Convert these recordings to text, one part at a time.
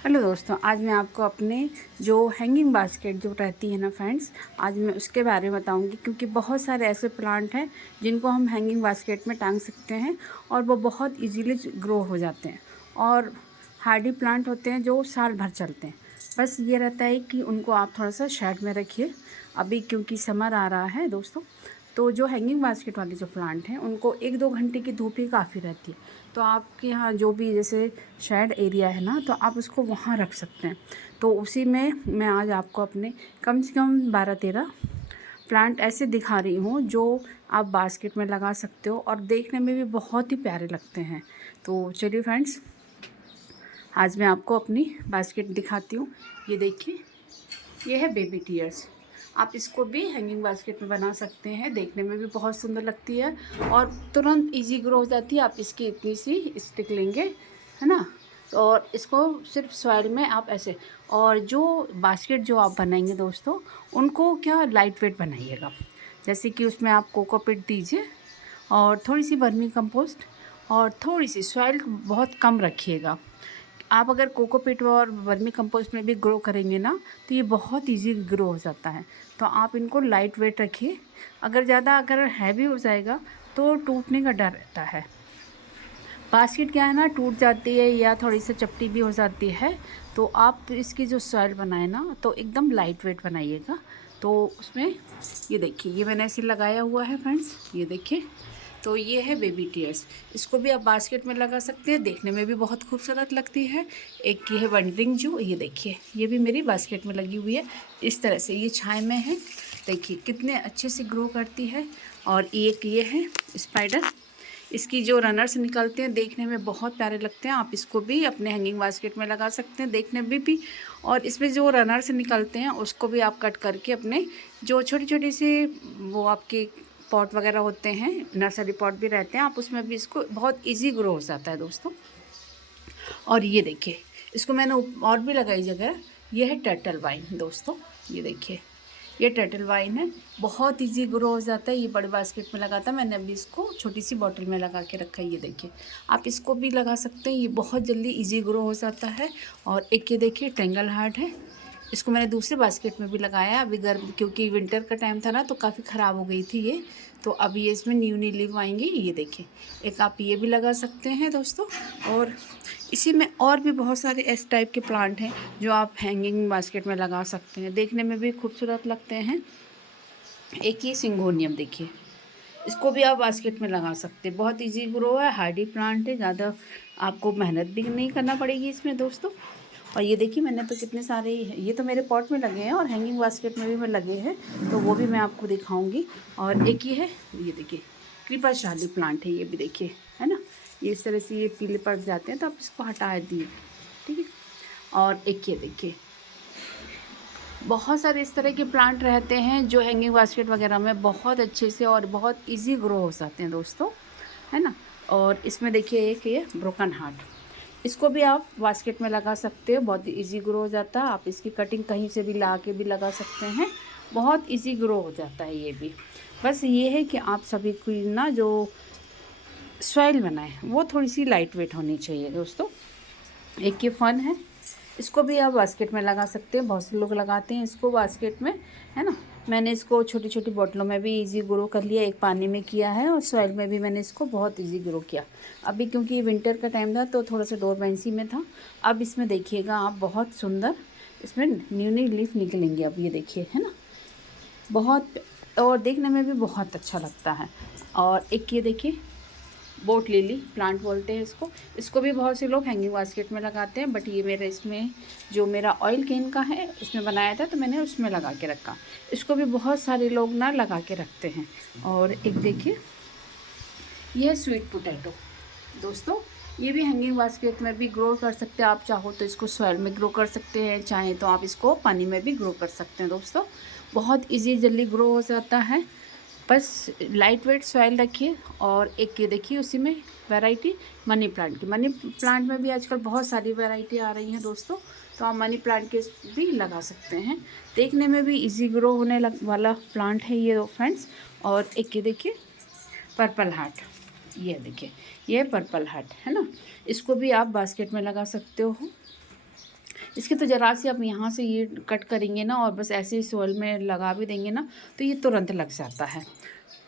Hello दोस्तों, आज मैं आपको अपने जो हैंगिंग बास्केट जो रहती है ना फ्रेंड्स, आज मैं उसके बारे में बताऊंगी। क्योंकि बहुत सारे ऐसे प्लांट हैं जिनको हम हैंगिंग बास्केट में टांग सकते हैं और वो बहुत इजीली ग्रो हो जाते हैं और हार्डी प्लांट होते हैं जो साल भर चलते हैं। बस ये रहता है कि उनको आप थोड़ा सा शेड में रखिए अभी, क्योंकि समर आ रहा है दोस्तों। तो जो हैंगिंग बास्केट वाले जो प्लांट हैं उनको 1-2 घंटे की धूप ही काफ़ी रहती है। तो आपके यहाँ जो भी जैसे शेड एरिया है ना, तो आप उसको वहाँ रख सकते हैं। तो उसी में मैं आज आपको अपने कम से कम 12-13 प्लांट ऐसे दिखा रही हूँ जो आप बास्केट में लगा सकते हो और देखने में भी बहुत ही प्यारे लगते हैं। तो चलिए फ्रेंड्स, आज मैं आपको अपनी बास्केट दिखाती हूँ। ये देखिए, ये है बेबी टीयर्स। आप इसको भी हैंगिंग बास्केट में बना सकते हैं, देखने में भी बहुत सुंदर लगती है और तुरंत इजी ग्रो हो जाती है। आप इसकी इतनी सी स्टिक लेंगे, है ना, और इसको सिर्फ सॉइल में आप ऐसे, और जो बास्केट जो आप बनाएंगे दोस्तों, उनको क्या लाइट वेट बनाइएगा। जैसे कि उसमें आप कोकोपीट दीजिए और थोड़ी सी वर्मी कंपोस्ट और थोड़ी सी सॉइल बहुत कम रखिएगा। आप अगर कोकोपीट और वर्मी कंपोस्ट में भी ग्रो करेंगे ना, तो ये बहुत इजी ग्रो हो जाता है। तो आप इनको लाइट वेट रखिए। अगर हैवी हो जाएगा तो टूटने का डर रहता है। बास्केट क्या है ना, टूट जाती है या थोड़ी सी चपटी भी हो जाती है। तो आप इसकी जो सॉइल बनाए ना, तो एकदम लाइट वेट बनाइएगा। तो उसमें ये देखिए, ये मैंने ऐसे लगाया हुआ है फ्रेंड्स, ये देखिए। तो ये है बेबी टीयर्स। इसको भी आप बास्केट में लगा सकते हैं, देखने में भी बहुत खूबसूरत लगती है। एक ये है वंडरिंग जू, ये देखिए, ये भी मेरी बास्केट में लगी हुई है। इस तरह से ये छाए में है, देखिए कितने अच्छे से ग्रो करती है। और एक ये है स्पाइडर, इसकी जो रनर्स निकलते हैं देखने में बहुत प्यारे लगते हैं। आप इसको भी अपने हैंगिंग बास्केट में लगा सकते हैं, देखने में भी। और इसमें जो रनर्स निकलते हैं उसको भी आप कट करके अपने जो छोटी छोटी सी वो आपके पॉट वगैरह होते हैं, नर्सरी पॉट भी रहते हैं, आप उसमें भी इसको बहुत ईजी ग्रो हो जाता है दोस्तों। और ये देखिए, इसको मैंने और भी लगाई जगह, ये है टर्टल वाइन दोस्तों। ये देखिए, ये टर्टल वाइन है, बहुत इजी ग्रो हो जाता है। ये बड़े बास्केट में लगाता, मैंने अभी इसको छोटी सी बॉटल में लगा के रखा है। ये देखिए, आप इसको भी लगा सकते हैं, ये बहुत जल्दी इजी ग्रो हो जाता है। और एक ये देखिए ट्रेंगल हार्ट है, इसको मैंने दूसरे बास्केट में भी लगाया अभी गर्म, क्योंकि विंटर का टाइम था ना, तो काफ़ी ख़राब हो गई थी ये। तो अब ये इसमें न्यू लीव आएंगी। ये देखिए, एक आप ये भी लगा सकते हैं दोस्तों। और इसी में और भी बहुत सारे इस टाइप के प्लांट हैं जो आप हैंगिंग बास्केट में लगा सकते हैं, देखने में भी खूबसूरत लगते हैं। एक ये सिंगोनियम देखिए, इसको भी आप बास्केट में लगा सकते हैं, बहुत इजी ग्रो है, हार्डी प्लांट है, ज़्यादा आपको मेहनत भी नहीं करना पड़ेगी इसमें दोस्तों। और ये देखिए, मैंने तो कितने सारे, ये तो मेरे पॉट में लगे हैं और हैंगिंग बास्केट में भी मैं लगे हैं, तो वो भी मैं आपको दिखाऊंगी। और एक ये है, ये देखिए क्रीपर शाली प्लांट है, ये भी देखिए, है ना, ये इस तरह से ये पीले पड़ जाते हैं, तो आप इसको हटा दिए, ठीक है। और एक ये देखिए, बहुत सारे इस तरह के प्लांट रहते हैं जो हैंगिंग बास्केट वगैरह में बहुत अच्छे से और बहुत इजी ग्रो हो जाते हैं दोस्तों, है ना। और इसमें देखिए एक ये ब्रोकन हार्ट, इसको भी आप बास्केट में लगा सकते हो, बहुत इजी ग्रो हो जाता है। आप इसकी कटिंग कहीं से भी ला के भी लगा सकते हैं, बहुत इजी ग्रो हो जाता है ये भी। बस ये है कि आप सभी को ना जो सॉइल बनाएं वो थोड़ी सी लाइट वेट होनी चाहिए दोस्तों। एक ये फन है, इसको भी आप बास्केट में लगा सकते हैं, बहुत से लोग लगाते हैं इसको बास्केट में, है ना। मैंने इसको छोटी छोटी बोतलों में भी इजी ग्रो कर लिया, एक पानी में किया है और सॉइल में भी मैंने इसको बहुत इजी ग्रो किया। अभी क्योंकि ये विंटर का टाइम था तो थोड़ा सा डोरमेंसी में था। अब इसमें देखिएगा आप, बहुत सुंदर इसमें न्यू लीफ निकलेंगे अब, ये देखिए, है ना, बहुत, और देखने में भी बहुत अच्छा लगता है। और एक ये देखिए बोट लिली प्लांट बोलते हैं इसको, इसको भी बहुत से लोग हैंगिंग बास्केट में लगाते हैं, बट ये मेरे इसमें जो मेरा ऑयल केन का है उसमें बनाया था, तो मैंने उसमें लगा के रखा। इसको भी बहुत सारे लोग ना लगा के रखते हैं। और एक देखिए, ये है स्वीट पोटैटो दोस्तों, ये भी हैंगिंग बास्केट में भी ग्रो कर सकते हैं। आप चाहो तो इसको सॉइल में ग्रो कर सकते हैं, चाहे तो आप इसको पानी में भी ग्रो कर सकते हैं दोस्तों, बहुत ईजी जल्दी ग्रो हो जाता है। बस लाइट वेट सॉइल रखिए। और एक ये देखिए, उसी में वैरायटी मनी प्लांट की, मनी प्लांट में भी आजकल बहुत सारी वैरायटी आ रही हैं दोस्तों, तो आप मनी प्लांट के भी लगा सकते हैं, देखने में भी इजी ग्रो होने वाला प्लांट है ये फ्रेंड्स। और एक ये देखिए पर्पल हार्ट, ये देखिए, ये पर्पल हार्ट है ना, इसको भी आप बास्केट में लगा सकते हो। इसकी तो ज़रा सी आप यहाँ से ये कट करेंगे ना और बस ऐसे ही सोइल में लगा भी देंगे ना तो ये तुरंत लग जाता है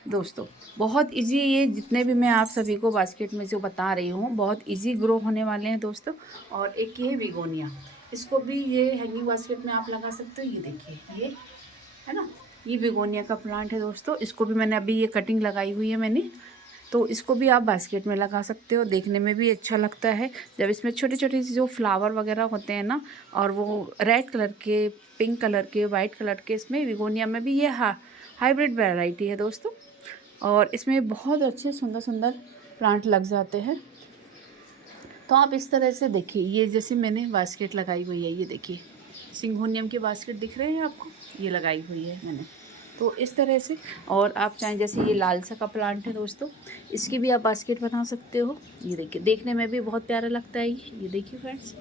दोस्तों। बहुत इजी, ये जितने भी मैं आप सभी को बास्केट में जो बता रही हूँ बहुत इजी ग्रो होने वाले हैं दोस्तों। और एक ये बिगोनिया, इसको भी ये हैंगिंग बास्केट में आप लगा सकते हो। ये देखिए, ये है ना, ये बिगोनिया का प्लांट है दोस्तों। इसको भी मैंने अभी ये कटिंग लगाई हुई है मैंने, तो इसको भी आप बास्केट में लगा सकते हो। देखने में भी अच्छा लगता है जब इसमें छोटे छोटे से जो फ्लावर वगैरह होते हैं ना, और वो रेड कलर के, पिंक कलर के, वाइट कलर के, इसमें बिगोनिया में भी ये हाइब्रिड वैरायटी है दोस्तों। और इसमें बहुत अच्छे सुंदर सुंदर प्लांट लग जाते हैं। तो आप इस तरह से देखिए, ये जैसे मैंने बास्केट लगाई हुई है, ये देखिए सिंगोनियम की बास्केट दिख रहे हैं आपको, ये लगाई हुई है मैंने। तो इस तरह से, और आप चाहें जैसे ये लालसा का प्लांट है दोस्तों, इसकी भी आप बास्केट बना सकते हो। ये देखिए, देखने में भी बहुत प्यारा लगता है ये देखिए फ्रेंड्स,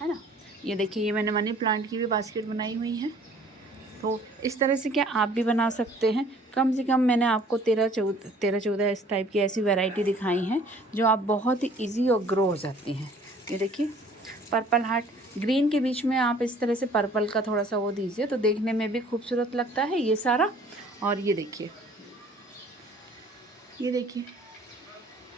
है ना। ये देखिए, ये मैंने मनी प्लांट की भी बास्केट बनाई हुई है। तो इस तरह से क्या आप भी बना सकते हैं। कम से कम मैंने आपको 13-14 इस टाइप की ऐसी वैरायटी दिखाई हैं जो आप बहुत ही इजी और ग्रो हो जाती हैं। ये देखिए, पर्पल हार्ट, ग्रीन के बीच में आप इस तरह से पर्पल का थोड़ा सा वो दीजिए तो देखने में भी खूबसूरत लगता है ये सारा। और ये देखिए, ये देखिए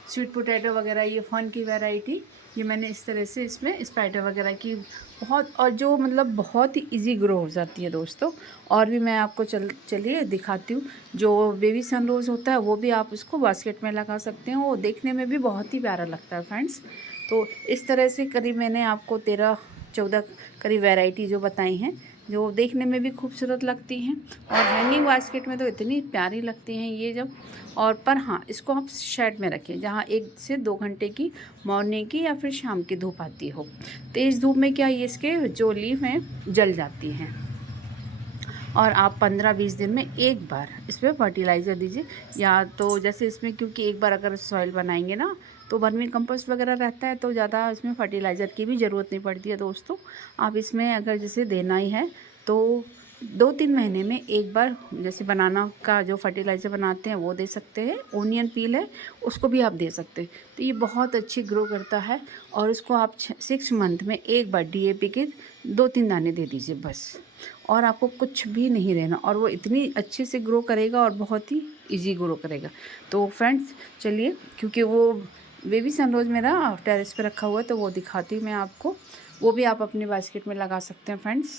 स्वीट पोटैटो वगैरह, ये फन की वैरायटी, ये मैंने इस तरह से इसमें स्पाइडर वगैरह की बहुत, और जो मतलब बहुत ही इजी ग्रो हो जाती है दोस्तों। और भी मैं आपको चलिए दिखाती हूँ। जो बेबी सनरोज़ होता है वो भी आप इसको बास्केट में लगा सकते हैं, वो देखने में भी बहुत ही प्यारा लगता है फ्रेंड्स। तो इस तरह से करीब मैंने आपको 13-14 करीब वैरायटी जो बताई हैं, जो देखने में भी खूबसूरत लगती हैं और हैंगिंग बास्केट में तो इतनी प्यारी लगती हैं ये जब। और पर हाँ, इसको आप शेड में रखें जहाँ 1 से 2 घंटे की मॉर्निंग की या फिर शाम की धूप आती हो। तेज़ धूप में क्या ये इसके जो लीफ हैं जल जाती हैं। और आप 15-20 दिन में एक बार इसमें फर्टिलाइज़र दीजिए, या तो जैसे इसमें क्योंकि एक बार अगर सॉइल बनाएंगे ना तो वर्मी कंपोस्ट वगैरह रहता है तो ज़्यादा इसमें फर्टिलाइज़र की भी ज़रूरत नहीं पड़ती है दोस्तों। आप इसमें अगर जैसे देना ही है तो 2-3 महीने में एक बार, जैसे बनाना का जो फर्टिलाइज़र बनाते हैं वो दे सकते हैं, ओनियन पील है उसको भी आप दे सकते हैं। तो ये बहुत अच्छी ग्रो करता है। और इसको आप 6 मंथ में एक बार DAP के 2-3 दाने दे दीजिए बस, और आपको कुछ भी नहीं देना, और वो इतनी अच्छे से ग्रो करेगा और बहुत ही इजी ग्रो करेगा। तो फ्रेंड्स चलिए, क्योंकि वो बेबी सनरोज़ मेरा टेरेस पे रखा हुआ है तो वो दिखाती हूँ मैं आपको, वो भी आप अपनी बास्केट में लगा सकते हैं फ्रेंड्स।